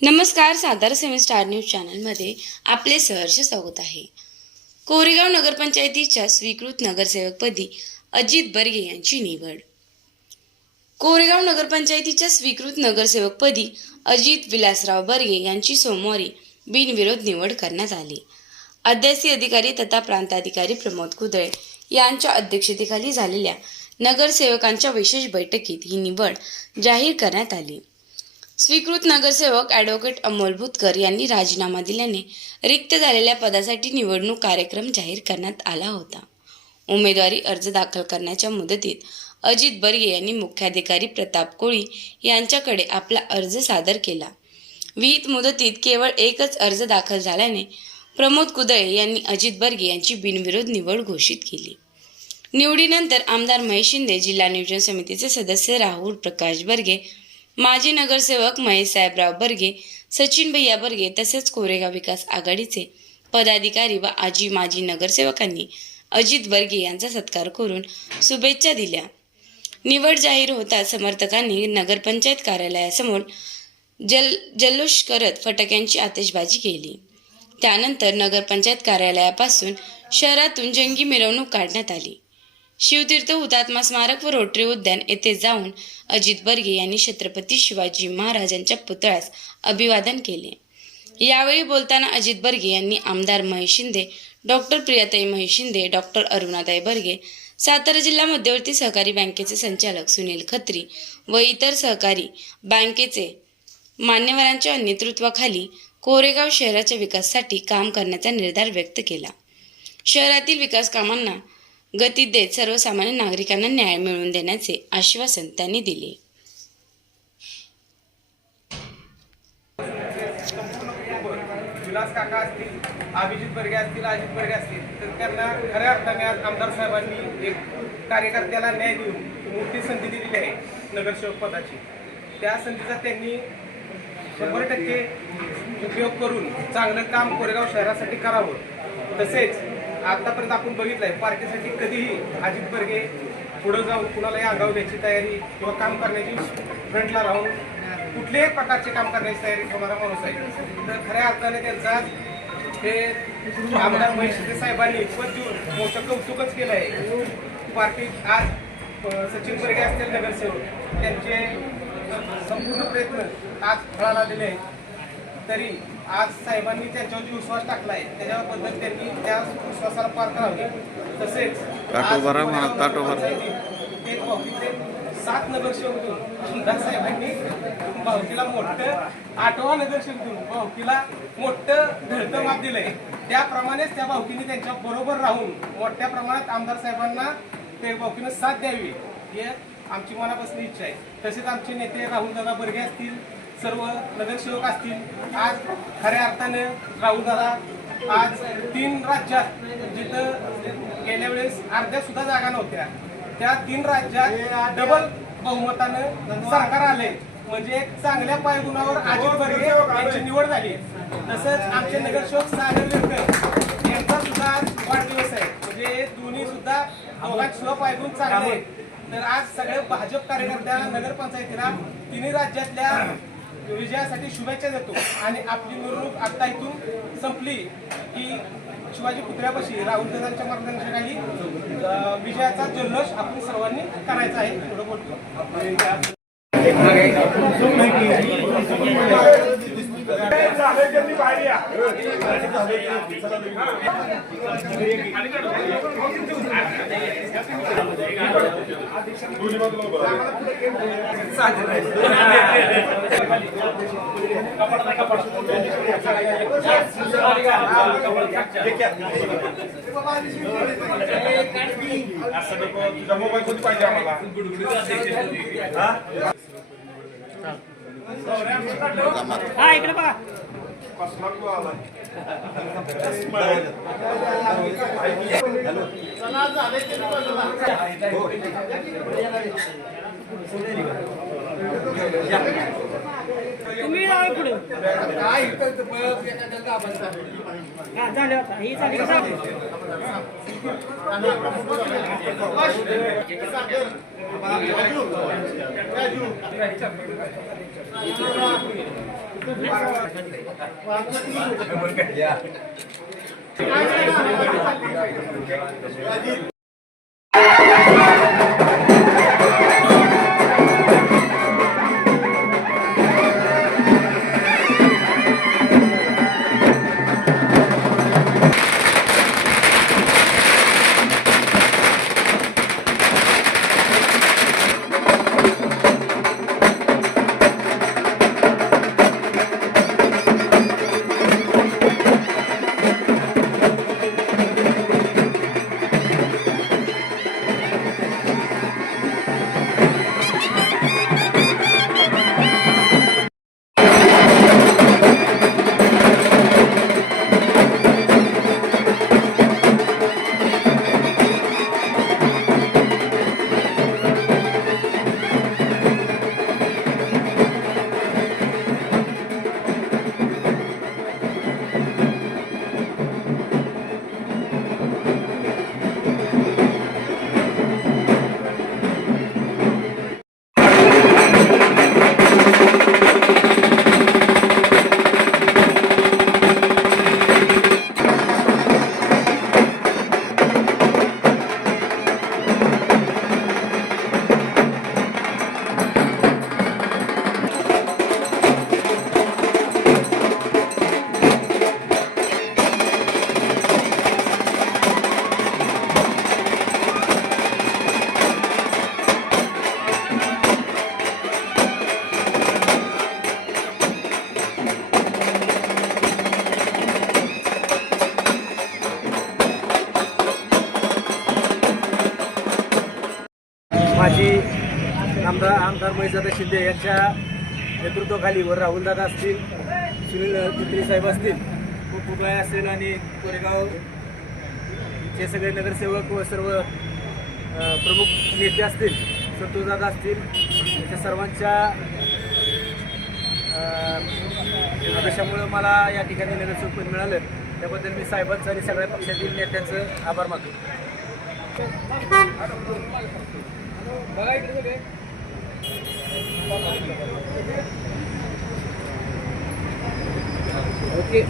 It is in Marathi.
नमस्कार, सातारा सेवन स्टार न्यूज चॅनलमध्ये आपले सहर्ष स्वागत आहे। कोरेगाव नगरपंचायतीच्या स्वीकृत नगरसेवकपदी अजित बर्गे यांची निवड। कोरेगाव नगरपंचायतीच्या स्वीकृत नगरसेवकपदी अजित विलासराव बर्गे यांची सोमवारी बिनविरोध निवड करण्यात आली। अध्यासी अधिकारी तथा प्रांताधिकारी प्रमोद कुदळे यांच्या अध्यक्षतेखाली झालेल्या नगरसेवकांच्या विशेष बैठकीत ही निवड जाहीर करण्यात आली। स्वीकृत नगरसेवक ॲडव्होकेट अमोल भूतकर यांनी राजीनामा दिल्याने रिक्त झालेल्या पदासाठी निवडणूक कार्यक्रम जाहीर करण्यात आला होता। उमेदवारी अर्ज दाखल करण्याच्या मुदतीत अजित बर्गे यांनी मुख्याधिकारी प्रताप कोळी यांच्याकडे आपला अर्ज सादर केला। विहित मुदतीत केवळ एकच अर्ज दाखल झाल्याने प्रमोद कुदळे यांनी अजित बर्गे यांची बिनविरोध निवड घोषित केली। निवडीनंतर आमदार महेश शिंदे, जिल्हा नियोजन समितीचे सदस्य राहुल प्रकाश बर्गे, माजी नगरसेवक महेश साहेबराव बर्गे, सचिन भैया बर्गे तसेच कोरेगाव विकास आघाडीचे पदाधिकारी व माजी नगरसेवकांनी अजित बर्गे यांचा सत्कार करून शुभेच्छा दिल्या। निवड जाहीर होताच समर्थकांनी नगरपंचायत कार्यालयासमोर जल्लोष करत फटाक्यांची आतिषबाजी केली। त्यानंतर नगरपंचायत कार्यालयापासून शहरातून जंगी मिरवणूक काढण्यात आली। शिवतीर्थ हुतात्मा स्मारक व रोटरी उद्यान येथे जाऊन अजित बर्गे यांनी छत्रपती शिवाजी महाराजांच्या पुतळ्यास अभिवादन केले। यावेळी बोलताना अजित बर्गे यांनी आमदार महेश शिंदे, डॉक्टर प्रियाताई महेश शिंदे, डॉक्टर अरुणाताई बर्गे, सातारा जिल्हा मध्यवर्ती सहकारी बँकेचे संचालक सुनील खत्री व इतर सहकारी बँकेचे मान्यवरांच्या नेतृत्वाखाली कोरेगाव शहराच्या विकासासाठी काम करण्याचा निर्धार व्यक्त केला। शहरातील विकास कामांना गती देत सर्वसामान्य नागरिकांना न्याय मिळवून देण्याचे आश्वासन त्यांनी दिले। विलास काका असतील, अभिजित बर्गे असतील, अजित बर्गे असतील, तर त्यांना खऱ्या अर्थाने आज आमदार साहेबांनी एक कार्यकर्त्याला न्याय देऊन मोठी संधी दिलेली आहे नगरसेवक पदाची। त्या संधीचा त्यांनी 100% उपयोग करून चांगलं काम कोरेगाव शहरासाठी करावं। तसेच आतापर्यंत आपण बघितलंय पार्टीसाठी कधीही अजित बर्गे पुढे जाऊन कुणालाही अंगावर द्यायची तयारी किंवा काम करण्याची फ्रंटला राहून कुठल्याही प्रकारचे काम करण्याची तयारी होणारा माणूस आहे। तर खऱ्या अर्थाने त्यांचा हे आमदार महेश शिंदे साहेबांनी पद देऊन मोठं कौतुकच केलं आहे। पार्टी आज सचिन बर्गे असतील नगरसेवक, त्यांचे संपूर्ण प्रयत्न आज फळाला दिले आहेत। तरी आज साहेबांनी त्यांच्यावर विश्वास टाकला आहे, त्याच्याबद्दल त्यांनी त्या विश्वासाला पार करावे। तसेच 7 नगरसेवक देऊन आमदार साहेबांनी भावकीला मोठं 8वा नगरसेवक देऊन भावकीला मोठं घरतं माप दिलंय। त्याप्रमाणेच त्या भावकीने त्यांच्या बरोबर राहून मोठ्या प्रमाणात आमदार साहेबांना ते भावकीनं साथ द्यावी ही आमची मनापासून इच्छा आहे। तसेच आमचे नेते राहुल दादा बर्गे असतील, सर्व नगरसेवक असतील, आज खऱ्या अर्थाने राहुल दादा आज 3 राज्यात जिथं गेल्या वेळेस अर्ध्या सुद्धा जागा नव्हत्या, त्या 3 राज्यात डबल बहुमतानं सरकार आले, म्हणजे एक चांगल्या पायगुणावर अजित बर्गे यांची निवड झाली। तसंच आमचे नगरसेवक सागर वेळकर यांचा सुद्धा वाढदिवस आहे, म्हणजे दोन्ही सुद्धा दोघांचे सुद्धा पायगुण चांगले आहेत। तर आज सगळे भाजप कार्यकर्त्या नगरपंचायतीला 3 राज्यातल्या विजयासाठी शुभेच्छा देतो आणि आपली मिरवणूक आता इथून संपली की शिवाजी पुतळ्यापाशी राहुल दादांच्या मार्गदर्शनाखाली विजयाचा जल्लोष आपण सर्वांनी करायचा आहे। थोडं बोलतो पाहिजे आम्हाला हा इकडे बघा तुम्ही पुढे झाले होता ही झाली माजी आमदार महेशदादा शिंदे यांच्या नेतृत्वाखाली व राहुलदादा असतील, सुनील तित्री साहेब असतील, कुपकुपलाय असेल आणि कोरेगावचे सगळे नगरसेवक व सर्व प्रमुख नेते असतील, संतोषदादा असतील, त्या सर्वांच्या आदेशामुळं मला या ठिकाणी नगरसेवकपद मिळालं. त्याबद्दल मी साहेबांचं आणि सगळ्या पक्षातील नेत्यांचं आभार मानतो. बघा इकडे सगळे. ओके.